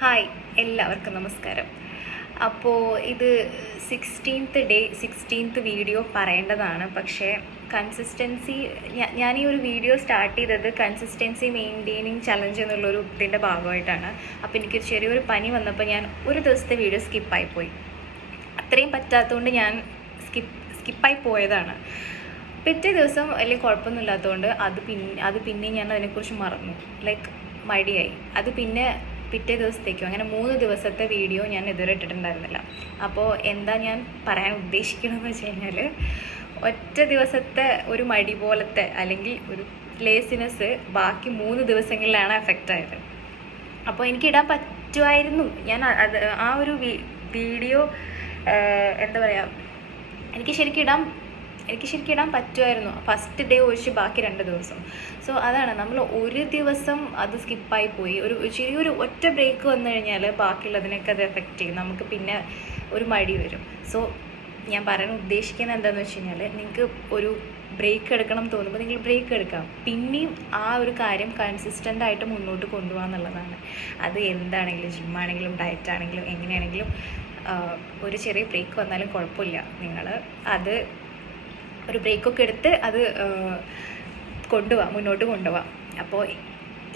Hi, എല്ലാവർക്കും നമസ്കാരം. അപ്പോൾ ഇത് 16th വീഡിയോ പറയേണ്ടതാണ്. പക്ഷേ കൺസിസ്റ്റൻസി ഞാൻ ഈ ഒരു വീഡിയോ സ്റ്റാർട്ട് ചെയ്തത് കൺസിസ്റ്റൻസി മെയിൻറ്റെയിനിങ് ചലഞ്ച് എന്നുള്ളൊരു ഇതിൻ്റെ ഭാഗമായിട്ടാണ്. അപ്പോൾ എനിക്ക് ചെറിയൊരു പനി വന്നപ്പോൾ ഞാൻ ഒരു ദിവസത്തെ വീഡിയോ സ്കിപ്പായിപ്പോയി. അത്രയും പറ്റാത്തതുകൊണ്ട് ഞാൻ സ്കിപ്പായി പോയതാണ്. പിറ്റേ ദിവസം വലിയ കുഴപ്പമൊന്നുമില്ലാത്തതുകൊണ്ട് അത് പിന്നെ ഞാൻ അതിനെക്കുറിച്ച് മറന്നു, ലൈക്ക് മടിയായി. അത് പിന്നെ പിറ്റേ ദിവസത്തേക്കും അങ്ങനെ 3 ദിവസത്തെ വീഡിയോ ഞാൻ ഇതുവരെ ഇട്ടിട്ടുണ്ടായിരുന്നില്ല. അപ്പോൾ എന്താ ഞാൻ പറയാൻ ഉദ്ദേശിക്കണമെന്ന് വെച്ച് കഴിഞ്ഞാൽ, ഒറ്റ ദിവസത്തെ ഒരു മടി പോലത്തെ അല്ലെങ്കിൽ ഒരു ലേസിനെസ് ബാക്കി 3 ദിവസങ്ങളിലാണ് എഫക്റ്റ് ആയത്. അപ്പോൾ എനിക്കിടാൻ പറ്റുമായിരുന്നു. ഞാൻ അത് ആ ഒരു വീഡിയോ എന്താ പറയുക, എനിക്ക് ശരിക്കും ഇടാൻ പറ്റുമായിരുന്നു ഫസ്റ്റ് ഡേ ഒഴിച്ച് ബാക്കി 2 ദിവസം. സോ അതാണ്, നമ്മൾ ഒരു ദിവസം അത് സ്കിപ്പായി പോയി, ഒരു ചെറിയൊരു ഒറ്റ ബ്രേക്ക് വന്നു കഴിഞ്ഞാൽ ബാക്കിയുള്ളതിനൊക്കെ അത് എഫക്റ്റ് ചെയ്യും. നമുക്ക് പിന്നെ ഒരു മടി വരും. സോ ഞാൻ പറയാൻ ഉദ്ദേശിക്കുന്നത് എന്താണെന്ന് വെച്ച് കഴിഞ്ഞാൽ, നിങ്ങൾക്ക് ഒരു ബ്രേക്ക് എടുക്കണം തോന്നുമ്പോൾ നിങ്ങൾ ബ്രേക്ക് എടുക്കാം. പിന്നെയും ആ ഒരു കാര്യം കൺസിസ്റ്റൻ്റ് ആയിട്ട് മുന്നോട്ട് കൊണ്ടുപോകുക എന്നുള്ളതാണ്. അത് എന്താണെങ്കിലും, ജിമ്മാണെങ്കിലും ഡയറ്റാണെങ്കിലും എങ്ങനെയാണെങ്കിലും ഒരു ചെറിയ ബ്രേക്ക് വന്നാലും കുഴപ്പമില്ല. നിങ്ങൾ അത് ഒരു ബ്രേക്കൊക്കെ എടുത്ത് അത് മുന്നോട്ട് കൊണ്ടുപോവാം. അപ്പോൾ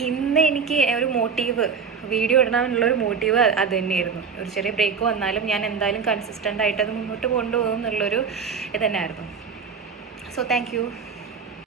ഇന്ന് എനിക്ക് ഒരു മോട്ടീവ്, വീഡിയോ ഇടണമെന്നുള്ളൊരു മോട്ടീവ് അത് തന്നെയായിരുന്നു. ഒരു ചെറിയ ബ്രേക്ക് വന്നാലും ഞാൻ എന്തായാലും കൺസിസ്റ്റൻ്റ് ആയിട്ട് അത് മുന്നോട്ട് കൊണ്ടുപോകും എന്നുള്ളൊരു ഇത് തന്നെയായിരുന്നു. So thank you.